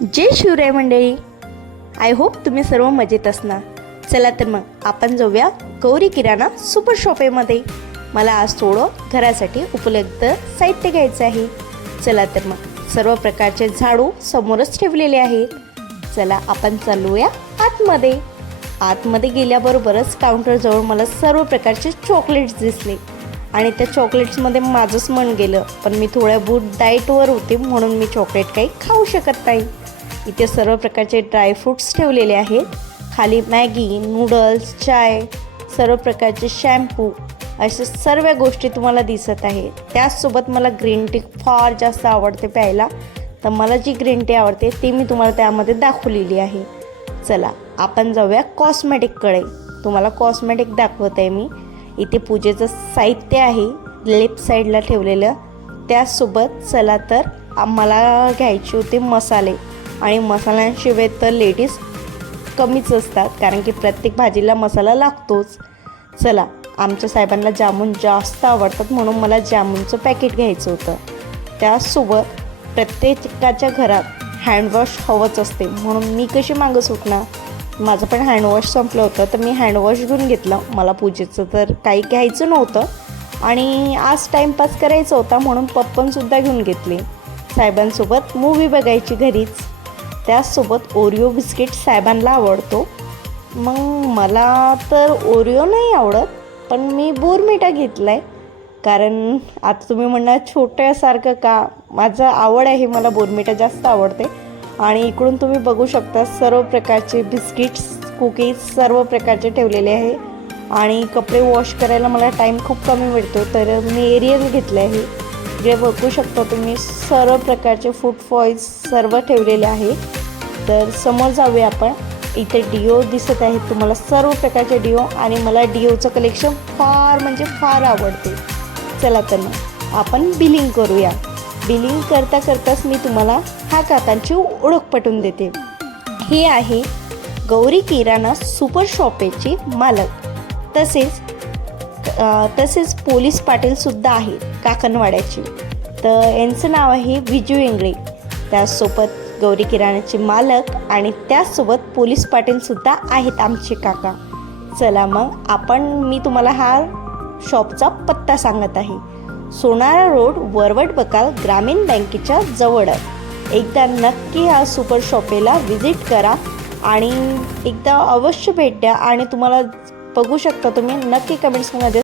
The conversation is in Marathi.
जय शिवराय मंडळी आय होप तुम्ही सर्व मजेत असणार. चला तर मग आपण जाऊया गौरी किराणा सुपर शॉपेमध्ये मला आज थोडं घरासाठी उपलब्ध साहित्य घ्यायचं आहे. चला तर मग सर्व प्रकारचे झाडू समोरच ठेवलेले आहेत. चला आपण चालूया आतमध्ये. आतमध्ये गेल्याबरोबरच काउंटरजवळ मला सर्व प्रकारचे चॉकलेट्स दिसले. आणि त्या चॉकलेट्समध्ये माझंच मन गेलं पण मी थोड्या बूट डाएटवर होते म्हणून मी चॉकलेट काही खाऊ शकत नाही. इथे सर्व प्रकारचे ड्रायफ्रूट्स ठेवलेले आहेत. खाली मॅगी नूडल्स चाय सर्व प्रकारचे शॅम्पू अशा सर्व गोष्टी तुम्हाला दिसत आहे त्याचसोबत मला ग्रीन टी फार जास्त आवडते प्यायला. तर मला जी ग्रीन टी आवडते ती मी तुम्हाला त्यामध्ये दाखवलेली आहे. चला आपण जाऊया कॉस्मॅटिककडे तुम्हाला कॉस्मॅटिक दाखवत आहे मी. इथे पूजेचं साहित्य आहे लेफ्ट साईडला ठेवलेलं. त्याचसोबत चला तर आम्हाला घ्यायचे होते मसाले. आणि मसाल्यांशिवाय तर लेडीज कमीच असतात कारण की प्रत्येक भाजीला मसाला लागतोच. चला आमच्या साहेबांना जामून जास्त आवडतात म्हणून मला जामूनचं पॅकेट घ्यायचं होतं. त्यासोबत प्रत्येकाच्या घरात हँडवॉश हवंच असते म्हणून मी कशी मागं सुटणार? माझं पण हँडवॉश संपलं होतं तर मी हँडवॉश घेऊन घेतलं. मला पूजेचं तर काही घ्यायचं नव्हतं आणि आज टाईमपास करायचा होता म्हणून पप्पनसुद्धा घेऊन घेतले. साहेबांसोबत मूवी बघायची घरीच. त्याचसोबत ओरिओ बिस्किट साहेबांना आवडतो. मग मला तर ओरिओ नाही आवडत पण मी बोरमिटा घेतला आहे कारण आता तुम्ही म्हणणार छोट्यासारखं का? माझं आवड आहे मला बोरमिटा जास्त आवडते. आणि इकडून तुम्ही बघू शकता सर्व प्रकारचे बिस्किट्स कुकीज सर्व प्रकारचे ठेवलेले आहे. आणि कपडे वॉश करायला मला टाईम खूप कमी मिळतो तर मी एरियल घेतलं आहे. जे बघू शकता तुम्ही सर्व प्रकारचे फूड फॉईल्स सर्व ठेवलेले आहे. तर समोर जाऊया आपण. इथे डिओ दिसत आहेत तुम्हाला सर्व प्रकारचे डिओ आणि मला डिओचं कलेक्शन फार म्हणजे फार आवडते. चला तर मग आपण बिलिंग करूया. बिलिंग करता करताच मी तुम्हाला हा काकांची ओळख पटवून देते. हे आहे गौरी किराणा सुपर शॉपेचे मालक. तसेच तसेच पोलीस पाटीलसुद्धा आहेत. काकणवाड्याची तर यांचं नाव आहे विजू इंगळे. त्यासोबत गौरी किराण्याचे मालक आणि त्याचसोबत पोलीस पाटीलसुद्धा आहेत आमचे काका. चला मग आपण मी तुम्हाला हा शॉपचा पत्ता सांगत आहे. सोनारा रोड वरवट बकाल ग्रामीण बँकेच्या जवळ. एकदा नक्की ह्या सुपर शॉपेला व्हिजिट करा आणि एकदा अवश्य भेट द्या आणि तुम्हाला बघू शकता तुम्ही नक्की कमेंट्समध्ये